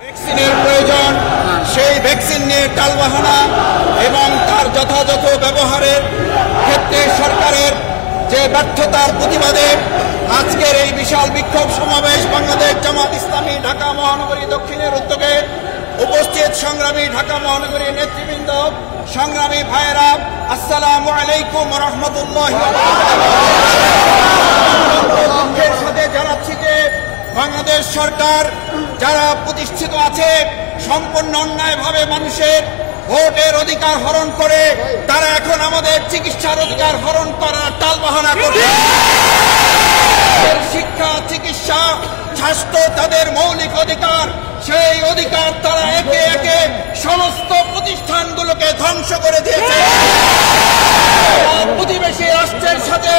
ভ্যাকসিনের প্রয়োজন, সেই ভ্যাকসিন নিয়ে টালবাহানা এবং তার যথাযথ ব্যবহারের ক্ষেত্রে সরকারের যে ব্যর্থতার প্রতিবাদে আজকের এই বিশাল বিক্ষোভ সমাবেশ বাংলাদেশ জামাত ইসলামী ঢাকা মহানগরী দক্ষিণের উদ্যোগে উপস্থিত সংগ্রামী ঢাকা মহানগরীর নেতৃবৃন্দ, সংগ্রামী ভাইয়েরা, আসসালামু আলাইকুম ওয়া রাহমাতুল্লাহি ওয়া বারাকাতুহু। দুঃখের সাথে জানাচ্ছি যে বাংলাদেশ সরকার যারা প্রতিষ্ঠিত আছে সম্পূর্ণ অন্যায়ভাবে মানুষের ভোটের অধিকার হরণ করে তারা এখন আমাদের চিকিৎসার অধিকার হরণ করার টালবাহানা করছে। শিক্ষা, চিকিৎসা, স্বাস্থ্য তাদের মৌলিক অধিকার, সেই অধিকার তারা একে একে সমস্ত প্রতিষ্ঠানগুলোকে ধ্বংস করে দিয়েছে। প্রতিবেশী রাষ্ট্রের সাথে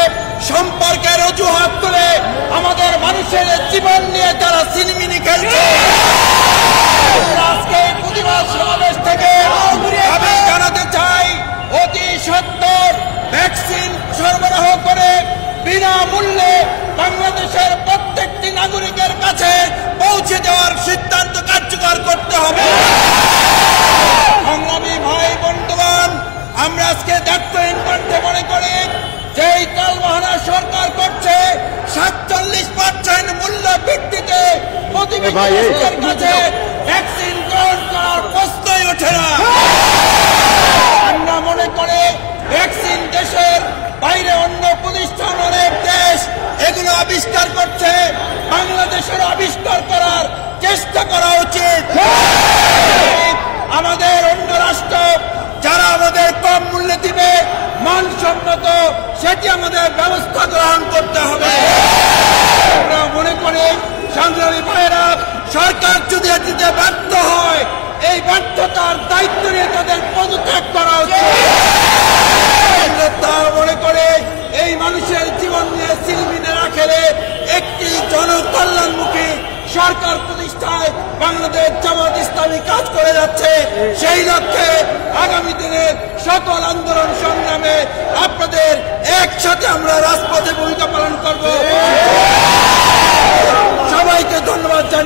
সম্পর্কের অজুহাত করে আমাদের মানুষের জীবন নিয়ে তারা সিনেমিনি খেলছে। আজকে প্রতিবাদ সমাবেশ থেকে আমি জানাতে চাই, অতি সত্বর ভ্যাকসিন সরবরাহ করে বিনামূল্যে বাংলাদেশের প্রত্যেকটি নাগরিকের কাছে পৌঁছে দেওয়ার সিদ্ধান্ত কার্যকর করতে হবে। সংগ্রামী ভাই বন্ধুগণ, আমরা আজকে দায়িত্বহীন করতে মনে করি যেই টালবাহানা সরকার করছে 47% মূল্য ভিত্তিতে প্রতিবেশী রাষ্ট্রের কাছে ভ্যাকসিন গ্রহণ করার প্রশ্নই ওঠে না। আমরা মনে করি ভ্যাকসিন দেশের বাইরে অন্য প্রতিষ্ঠান, অনেক দেশ এগুলো আবিষ্কার করছে, বাংলাদেশের আবিষ্কার করার চেষ্টা করা উচিত। আমাদের অন্য রাষ্ট্র যারা আমাদের কম মূল্যে দিবে মানসম্মত সেটি আমাদের ব্যবস্থা গ্রহণ করতে হবে। আমরা মনে করি সংগ্রামী ভাইয়েরা, সরকার যদি এটিতে ব্যর্থ হয় এই ব্যর্থতার দায়িত্ব নিয়ে তাদের পদত্যাগ করা উচিত। তা মনে করে এই মানুষের জীবন নিয়ে সিলমিনে না খেলে একটি জনকল্যাণমুখী সরকার প্রতিষ্ঠায় বাংলাদেশ জামাত ইসলামী কাজ করে যাচ্ছে। সেই লক্ষ্যে আগামী দিনের সকল আন্দোলন সংগ্রামে আপনাদের একসাথে আমরা রাজপথে ভূমিকা পালন করব। সবাইকে ধন্যবাদ জানাই।